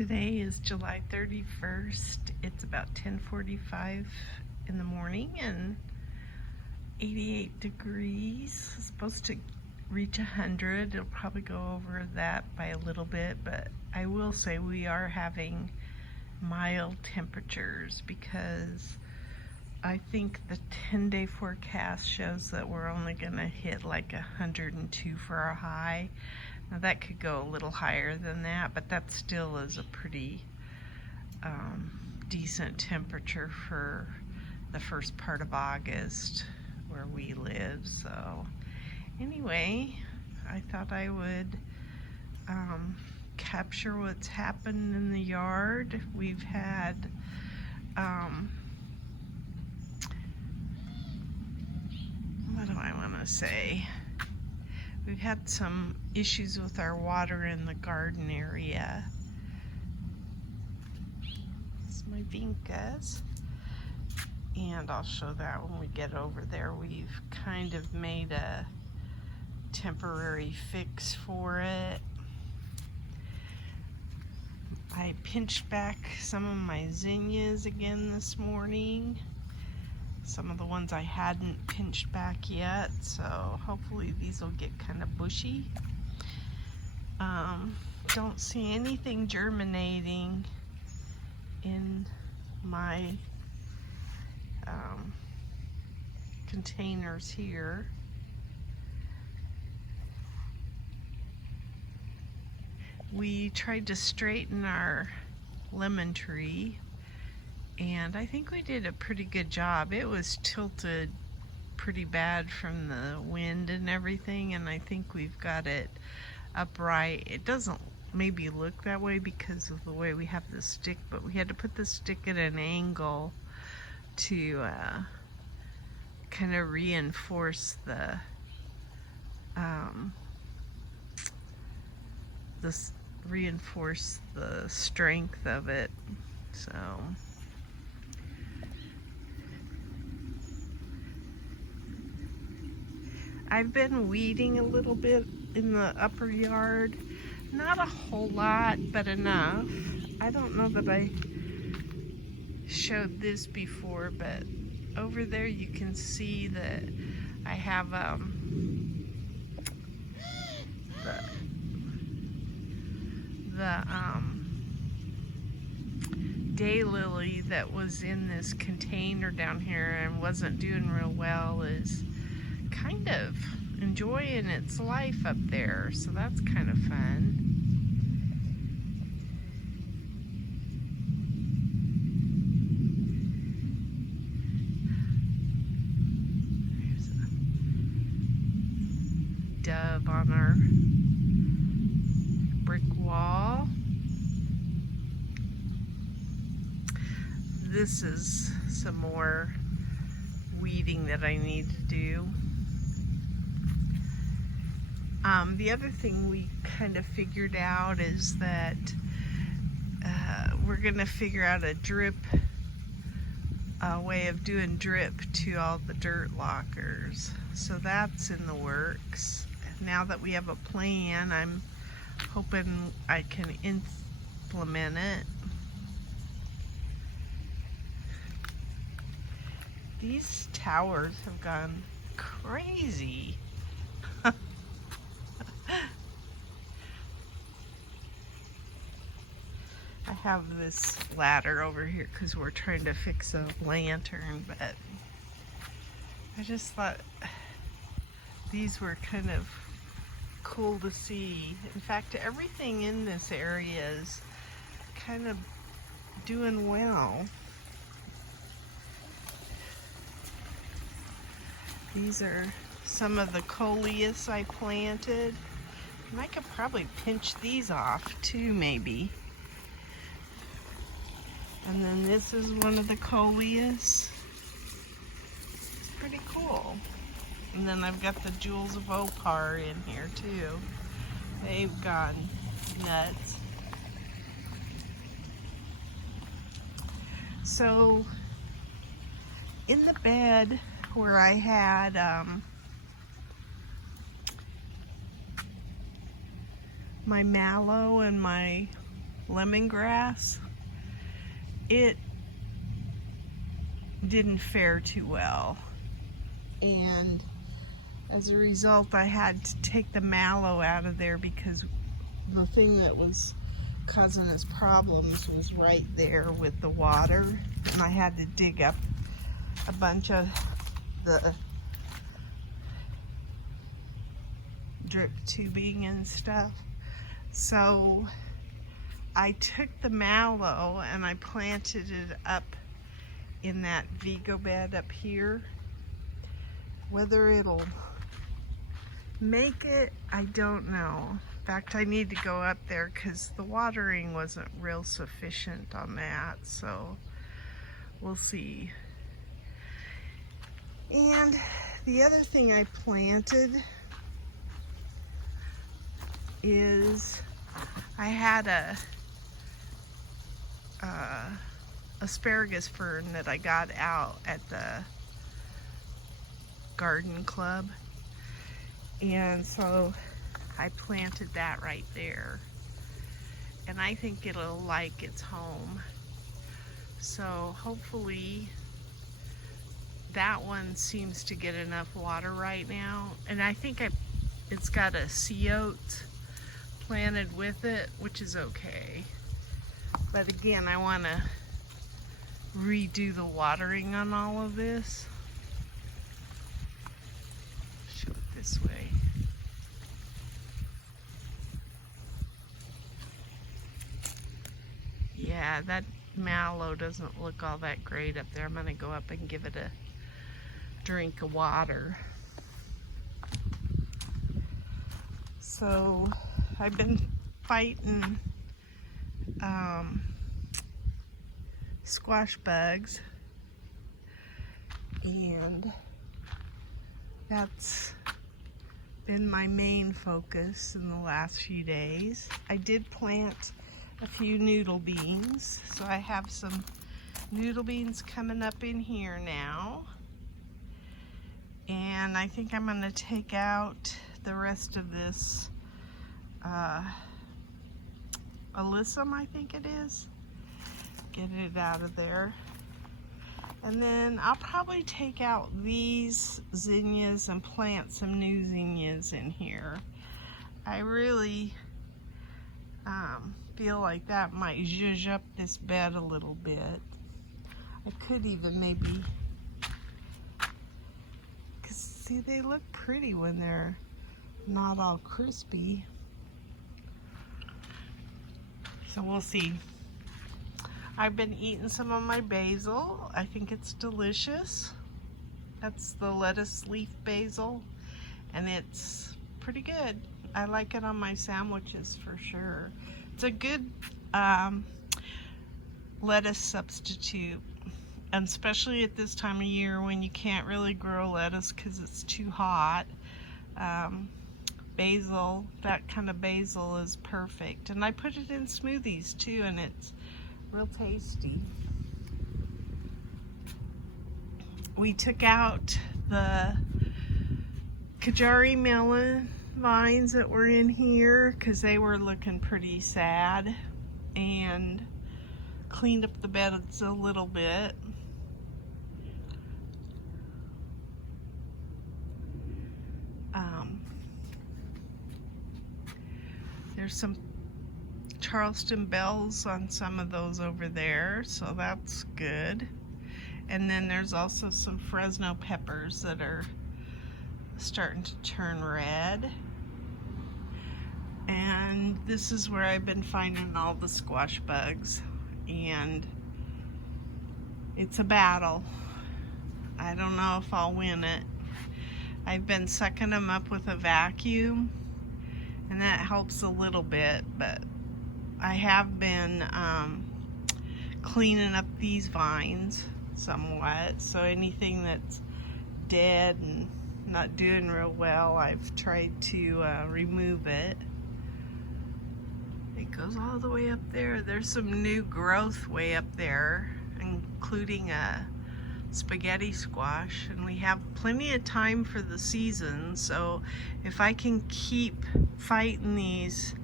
Today is July 31st. It's about 10:45 in the morning and 88 degrees. It's supposed to reach 100. It'll probably go over that by a little bit, but I will say we are having mild temperatures because I think the 10-day forecast shows that we're only going to hit like 102 for our high. Now that could go a little higher than that, but that still is a pretty decent temperature for the first part of August where we live. So anyway, I thought I would capture what's happened in the yard. We've had what do I want to say? We've had some issues with our water in the garden area. It's my vincas, and I'll show that when we get over there. We've kind of made a temporary fix for it. I pinched back some of my zinnias again this morning. Some of the ones I hadn't pinched back yet, so hopefully these will get kind of bushy. Don't see anything germinating in my containers here. We tried to straighten our lemon tree, and I think we did a pretty good job. It was tilted pretty bad from the wind and everything, and I think we've got it upright. It doesn't maybe look that way because of the way we have the stick, but we had to put the stick at an angle to kind of reinforce the strength of it. So I've been weeding a little bit in the upper yard. Not a whole lot, but enough. I don't know that I showed this before, but over there you can see that I have the daylily that was in this container down here and wasn't doing real well is kind of enjoying its life up there, so that's kind of fun. There's a dove on our brick wall. This is some more weeding that I need to do. The other thing we kind of figured out is that we're going to figure out a drip way of doing drip to all the dirt lockers. So that's in the works. Now that we have a plan, I'm hoping I can implement it. These towers have gone crazy. I have this ladder over here because we're trying to fix a lantern, but I just thought these were kind of cool to see. In fact, everything in this area is kind of doing well. These are some of the coleus I planted, and I could probably pinch these off too, maybe. And then this is one of the coleus. It's pretty cool. And then I've got the jewels of opar in here too. They've gone nuts. So in the bed where I had my mallow and my lemongrass, it didn't fare too well. And as a result, I had to take the mallow out of there because the thing that was causing us problems was right there with the water. And I had to dig up a bunch of the drip tubing and stuff. So I took the mallow and I planted it up in that Vego bed up here. Whether it'll make it, I don't know. In fact, I need to go up there because the watering wasn't real sufficient on that, so we'll see. And the other thing I planted is I had a asparagus fern that I got out at the garden club, and so I planted that right there, and I think it'll like its home. So hopefully that one seems to get enough water right now, and I think it's got a sea oat planted with it, which is okay. But again, I want to redo the watering on all of this. Show it this way. Yeah, that mallow doesn't look all that great up there. I'm going to go up and give it a drink of water. So I've been fighting squash bugs, and that's been my main focus in the last few days. I did plant a few noodle beans, so I have some noodle beans coming up in here now, and I think I'm going to take out the rest of this alyssum, I think it is. Get it out of there. And then I'll probably take out these zinnias and plant some new zinnias in here. I really feel like that might zhuzh up this bed a little bit. I could even maybe, because see, they look pretty when they're not all crispy. So we'll see. I've been eating some of my basil. I think it's delicious. That's the lettuce leaf basil, and it's pretty good. I like it on my sandwiches for sure. It's a good lettuce substitute, and especially at this time of year when you can't really grow lettuce because it's too hot. Basil, that kind of basil is perfect. And I put it in smoothies too, and it's real tasty. We took out the Kajari melon vines that were in here because they were looking pretty sad, and cleaned up the beds a little bit. There's some Charleston bells on some of those over there, so that's good. And then there's also some Fresno peppers that are starting to turn red. And this is where I've been finding all the squash bugs, and it's a battle. I don't know if I'll win it. I've been sucking them up with a vacuum, and that helps a little bit, but I have been cleaning up these vines somewhat, so anything that's dead and not doing real well, I've tried to remove it. It goes all the way up there. There's some new growth way up there, including a spaghetti squash, and we have plenty of time for the season, so if I can keep fighting these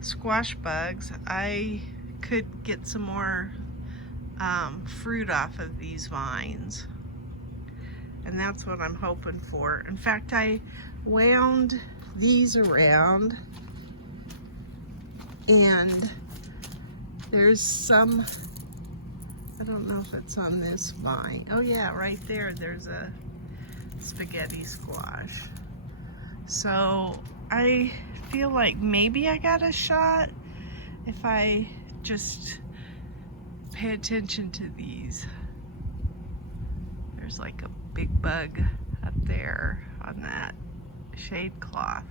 squash bugs, I could get some more fruit off of these vines. And that's what I'm hoping for. In fact, I wound these around, and there's some, I don't know if it's on this vine. Oh yeah, right there, there's a spaghetti squash. So I feel like maybe I got a shot if I just pay attention to these. There's like a big bug up there on that shade cloth.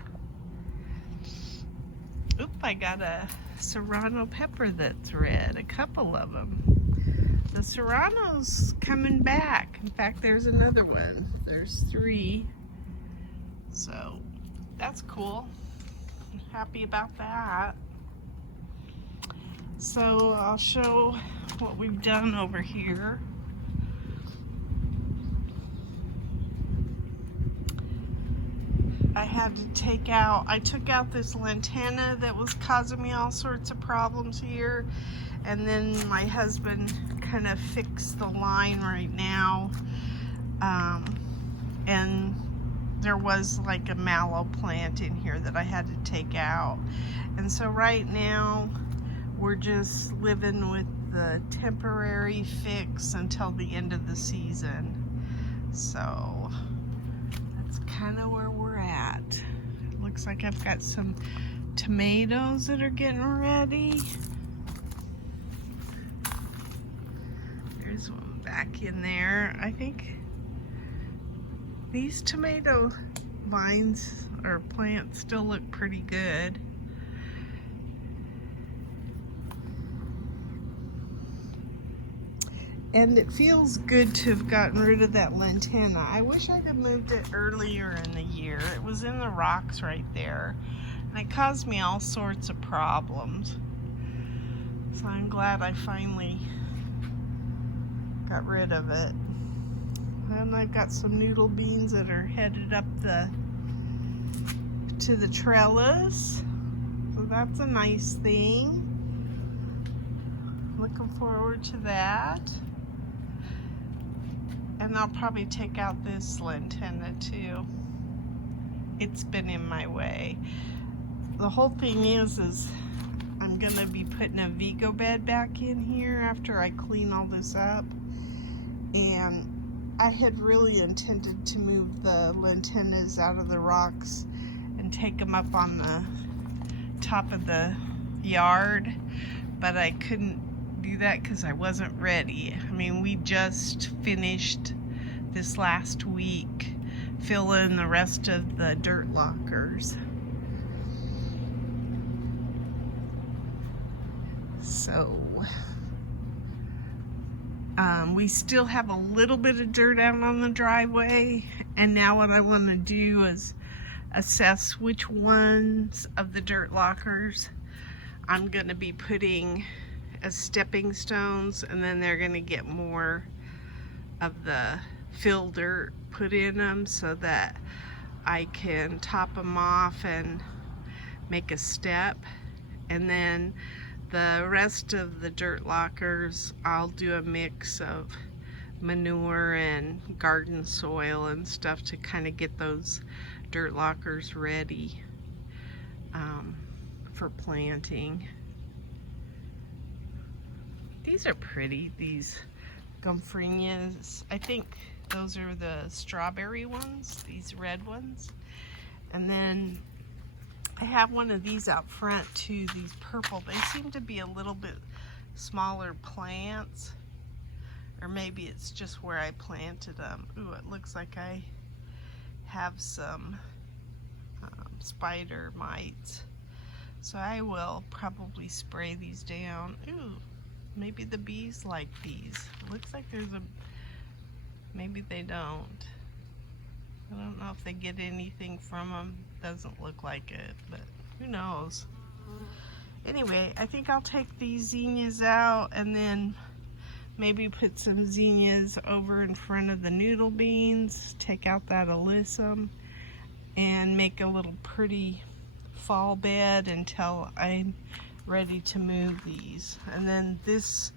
Oop, I got a serrano pepper that's red, a couple of them. The serrano's coming back. In fact, there's another one. There's 3. So that's cool. I'm happy about that. So I'll show what we've done over here. I took out this lantana that was causing me all sorts of problems here, and then my husband kind of fixed the line right now, and there was like a mallow plant in here that I had to take out. And so right now we're just living with the temporary fix until the end of the season. So that's kind of where we're at. It looks like I've got some tomatoes that are getting ready. There's one back in there. I think these tomato vines or plants still look pretty good. And it feels good to have gotten rid of that lantana. I wish I could moved it earlier in the year. It was in the rocks right there, and it caused me all sorts of problems. So I'm glad I finally got rid of it. And I've got some noodle beans that are headed up to the trellis. So that's a nice thing. Looking forward to that. And I'll probably take out this lantana too. It's been in my way. The whole thing is I'm gonna be putting a Vego bed back in here after I clean all this up. And I had really intended to move the lantanas out of the rocks and take them up on the top of the yard, but I couldn't do that because I wasn't ready. I mean, we just finished this last week filling the rest of the dirt lockers. So we still have a little bit of dirt out on the driveway, and now what I want to do is assess which ones of the dirt lockers I'm going to be putting as stepping stones, and then they're going to get more of the fill dirt put in them so that I can top them off and make a step. And then the rest of the dirt lockers, I'll do a mix of manure and garden soil and stuff to kind of get those dirt lockers ready for planting. These are pretty, these gumfrenias. I think those are the strawberry ones, these red ones. And then I have one of these out front too, these purple. They seem to be a little bit smaller plants, or maybe it's just where I planted them. Ooh, it looks like I have some spider mites. So I will probably spray these down. Ooh, maybe the bees like these. Looks like there's a, maybe they don't. I don't know if they get anything from them. Doesn't look like it, but who knows. Anyway, I think I'll take these zinnias out and then maybe put some zinnias over in front of the noodle beans, take out that alyssum, and make a little pretty fall bed until I ready to move these. And then this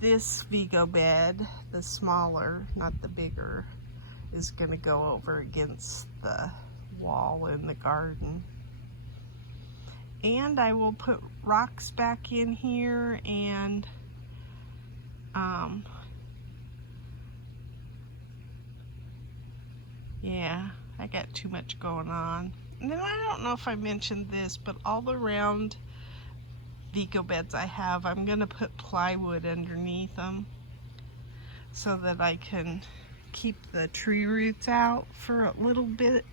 Vego bed, the smaller, not the bigger, is going to go over against the wall in the garden. And I will put rocks back in here, and yeah, I got too much going on. And then I don't know if I mentioned this, but all around Vego beds I have, I'm going to put plywood underneath them so that I can keep the tree roots out for a little bit.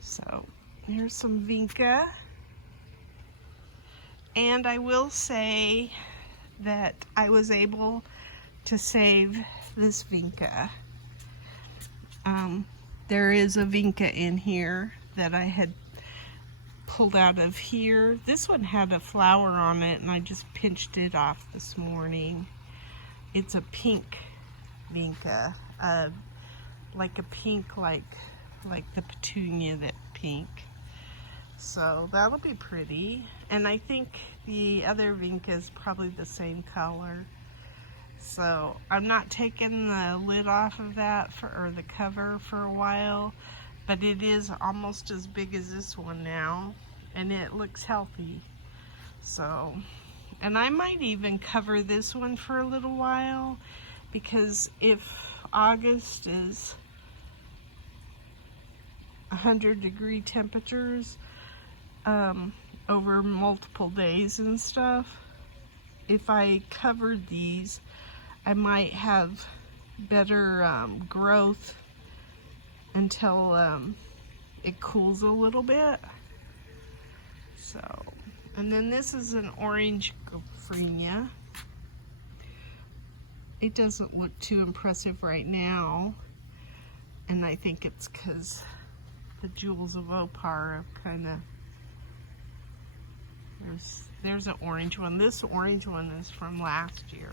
So here's some vinca. And I will say that I was able to save this vinca. There is a vinca in here that I had pulled out of here. This one had a flower on it, and I just pinched it off this morning. It's a pink vinca, like a pink, like the petunia, that pink. So that'll be pretty. And I think the other vinca is probably the same color. So I'm not taking the lid off of that or the cover for a while, but it is almost as big as this one now, and it looks healthy. So, and I might even cover this one for a little while, because if August is 100-degree temperatures over multiple days and stuff, if I covered these, I might have better growth until it cools a little bit. So, and then this is an orange gophrynia. It doesn't look too impressive right now, and I think it's because the jewels of opar have kind of, there's an orange one. This orange one is from last year.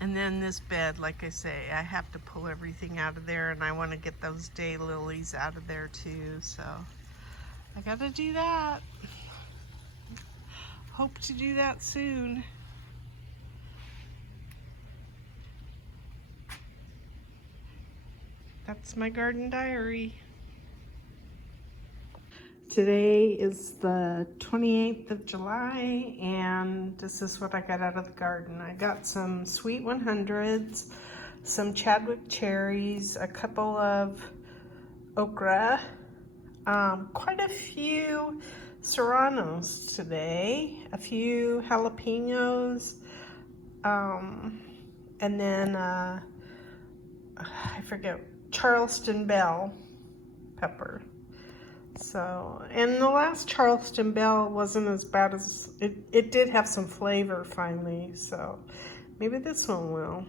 And then this bed, like I say, I have to pull everything out of there, and I want to get those daylilies out of there too, so I gotta do that. Hope to do that soon. That's my garden diary. Today is the 28th of July, and this is what I got out of the garden. I got some sweet 100s, some Chadwick cherries, a couple of okra, quite a few serranos today, a few jalapenos, and then I forget, Charleston bell pepper. So, and the last Charleston bell wasn't as bad as, it did have some flavor finally, so maybe this one will.